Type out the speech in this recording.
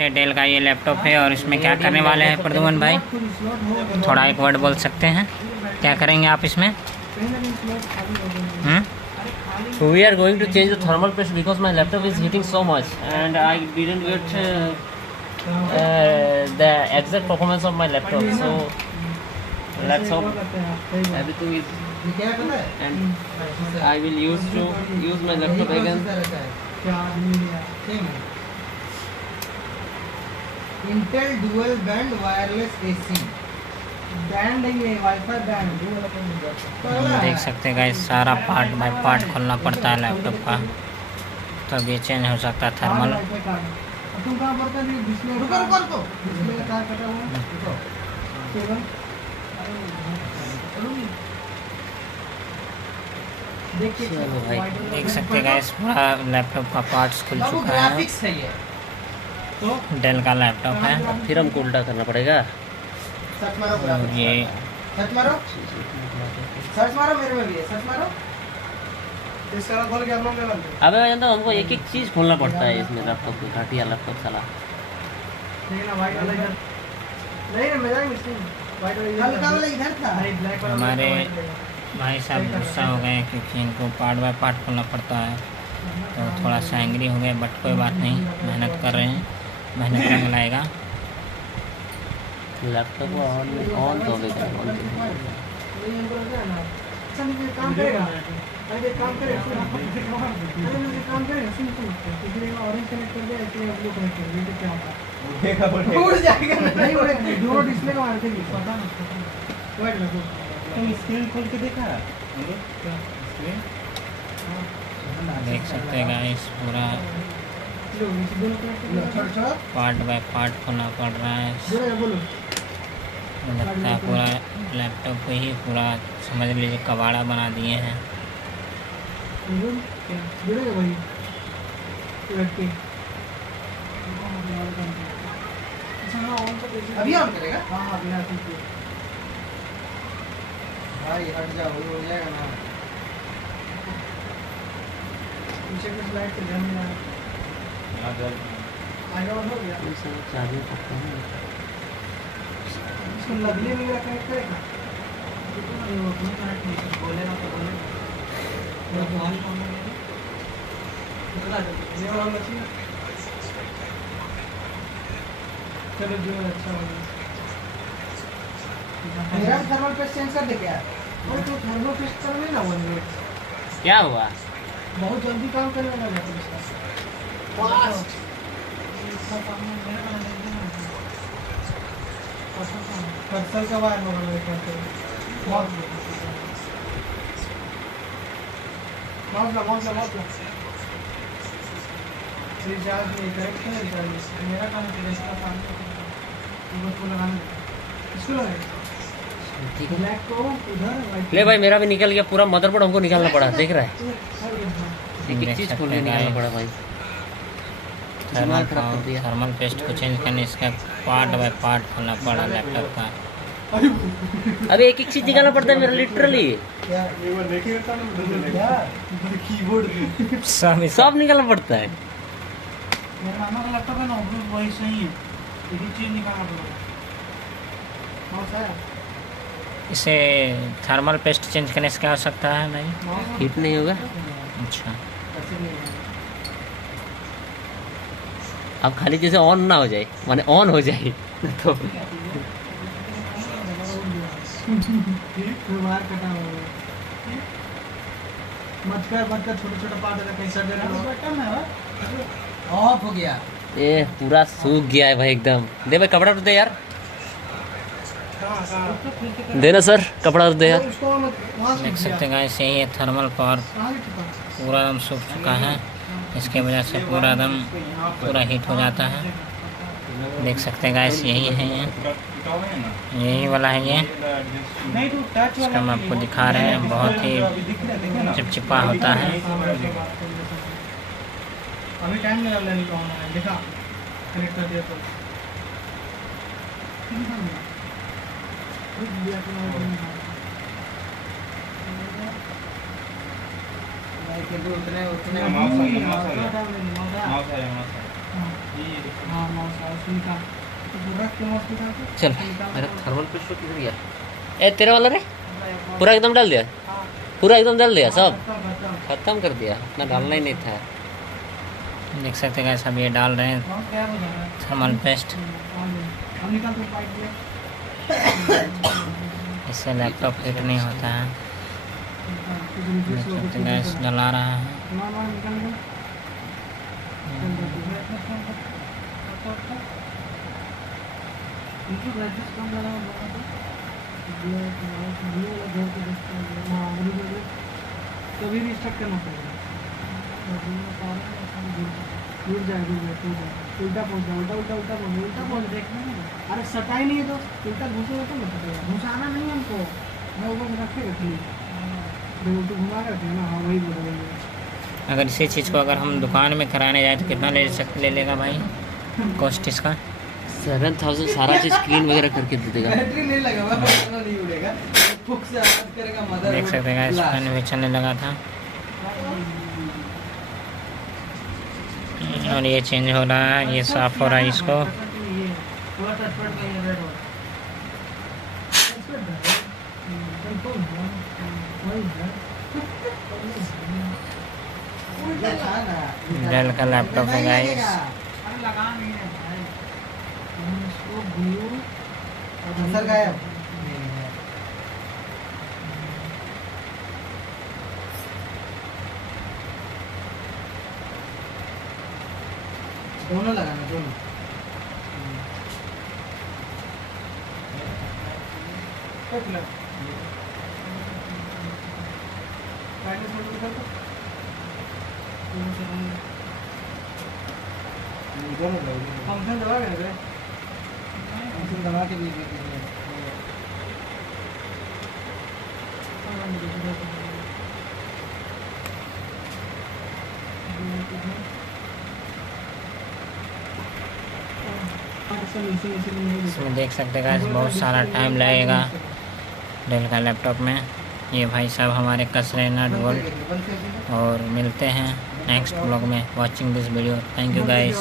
सकते हैं डेल का ये लैपटॉप है और इसमें क्या करने वाले हैं प्रद्युमन भाई, थोड़ा एक वर्ड बोल सकते हैं, क्या करेंगे आप इसमें? So we are going to change the thermal paste because my laptop is heating so much and I didn't get the exact performance of my laptop. So let's hope everything is, and I will use my laptop again. Intel dual band wireless AC band है ये, wifi band. देख सकते हैं guys, सारा part by part खोलना पड़ता है laptop का, तब ये चेंज हो सकता है थर्मल। तुम कहाँ पड़ता है डिस्प्ले? रुको डिस्प्ले का तार कटा हुआ है। चलो भाई, देख सकते हैं गाइस, पूरा लैपटॉप का पार्ट्स खुल चुका है। तो डेल का लैपटॉप है। फिर हमको उल्टा करना पड़ेगा। सर्च मारो, और ये सर्च मारो मेरे में भी है, सर्च मारो। इस तरह खोल के हम लोग ले लेंगे। अबे मैं जानता हूँ, हमको एक एक चीज़ खोलना पड़ता है इसमें लैपटॉप में, घटिया लैपटॉप साला। नहीं ना वाइट वाला इधर, नहीं ना मेरा मिसिंग वाइट वाला हल्का वाला इधर था। अरे ब्लैक वाला हमारे भाई साहब गुस्सा हो गए क्योंकि इनको पार्ट बाय पार्ट खोलना पड़ता है, तो थोड़ा सा एंग्री हो गए, बट कोई बात नहीं, मेहनत कर रहे हैं, मेहनत रंग लाएगा। लैपटॉप ऑन तो होगा, काम करेगा। अरे काम करेगा, काम करेगा, सुन इसलिए ऑरेंज कनेक्ट कर दे, इसलिए ब्लू कनेक्ट कर दे, तो क्या होगा? उड़ जाएगा। नहीं उड़ेगा, दोनों डिस्प्ले का मारते हैं, पता नहीं। वेट लो, तुम स्क्रीन खोल के देखा स्क्रीन? देख सकते हैं गाइस, पूरा पार्ट बाय पार्ट खोलना पड़ रहा है। लगता है पूरा लैपटॉप को ही पूरा समझ लीजिए कबाड़ा बना दिए हैं। अभी ऑन करेगा? हाँ बिना भाई हट जाओ, हो जाएगा ना। पीछे कुछ लाइट से ध्यान देना। आगे ऑन हो गया। चार्जिंग करते हैं इसको लगने में कनेक्ट करेगा? बोलेगा तो बोलेगा। चलो जो अच्छा होगा। मेरा थर्मल पेस्ट चेंज कर दे क्या? वो तो थर्मल पेस्ट कर लेना 1 मिनट। क्या हुआ? बहुत जल्दी काम करने वाला है इसका। फास्ट। कर्सर का वायर होगा मेरे ख्याल से। माउस ला। रिचार्ज नहीं करेक्ट है, रिचार्ज मेरा काम है, इसका काम है। इसको लगाना, इसको लगाना। ठीक है, ब्लैक को उधर ले भाई, मेरा भी निकल गया पूरा मदरबोर्ड, हमको निकालना पड़ा, देख रहा है, एक देख एक चीज़ खोल सकते के हैं निकालना गाइस, पड़ा भाई। दिमाग खराब कर दिया। थर्मल पेस्ट को चेंज करने इसका पार्ट बाय पार्ट खोलना पड़ा लैपटॉप का। अबे एक एक चीज़ निकालना पड़ता है मेरा, लिटरली कीबोर्ड सब निकालना पड़ता है। मेरे मामा का लैपटॉप है ना, वही सही है, एक ही चीज निकालना पड़ेगा। माउस है? इसे थर्मल पेस्ट चेंज करने से क्या हो सकता है भाई? हिट नहीं होगा। अच्छा, अब खाली जैसे ऑन ना हो जाए, माने ऑन हो जाए तो वायर कटा हुआ है। मत कर छोटा पार्ट है, कहीं सर देना बटन है। ऑफ हो गया। ये पूरा सूख गया है भाई एकदम। दे भाई कपड़ा तो दे यार, देना सर कपड़ा तो दे यार। देख सकते हैं गाइस, यही है थर्मल पावर, पूरा एकदम सूख चुका है, इसके वजह से पूरा एकदम पूरा हीट हो जाता है। देख सकते हैं गाइस, यही है ये, यही वाला है ये, इसका हम आपको दिखा रहे हैं, बहुत ही चिपचिपा होता है। अभी टाइम लगा लेने का होना है, देखा कनेक्ट कर दिया तो उतने हाँ माउस है उसको निकाल, तो पूरा के माउस निकाल के चल मेरा थर्मल पेस्ट किधर गया? ए तेरे वाला रे पूरा एकदम डाल दिया, हाँ पूरा एकदम डाल दिया सब बता खत्म कर दिया, इतना डालना ही नहीं था। देख सकते हैं सब ये डाल रहे हैं माउस क्या हो जा रहा है, थर्मल पेस्ट। अब निकाल तो पाइप दिया, इससे लैपटॉप हीट नहीं होता है। देख सकते हैं गैस जला रहा है। ना निकाल निकाल, इनको ब्राइटनेस कम लगा होगा तो कभी भी स्टार्ट करना पड़ेगा, जुड़ जाए उल्टा पहुँच जाए, उल्टा पहुँच देखना नहीं, अरे सटा ही नहीं है तो उल्टा घुसेगा तो नहीं सटेगा, घुसाना नहीं है हमको, मैं ऊपर रखे रखी तो घुमा के रखे ना, हाँ वही बोल रही है। अगर इसी चीज़ को अगर हम दुकान में कराने जाए तो कितना ले लेगा भाई कॉस्ट इसका? 7000 सारा चीज क्लीन वगैरह करके दे देगा। बैटरी नहीं लगा हुआ, नहीं उड़ेगा, फुक से आवाज करेगा मदर। देख सकते हैं फैन भी चलने लगा था और ये चेंज हो रहा है, ये साफ हो रहा है इसको। थोड़ा टचपैड का ये रेड हो डेल का लैपटॉप है गाइस। लगा नहीं है भाई, इसको व्यू सर गायब दोनों लगाना, दोनों फंक्शन दबा के फंक्शन दबा के भी इसमें देख सकते हैं गाइस बहुत सारा टाइम लगेगा डेल का लैपटॉप में। ये भाई साहब हमारे कस रहे नट बोल्ट, और मिलते हैं नेक्स्ट ब्लॉग में। Watching this video, thank you guys.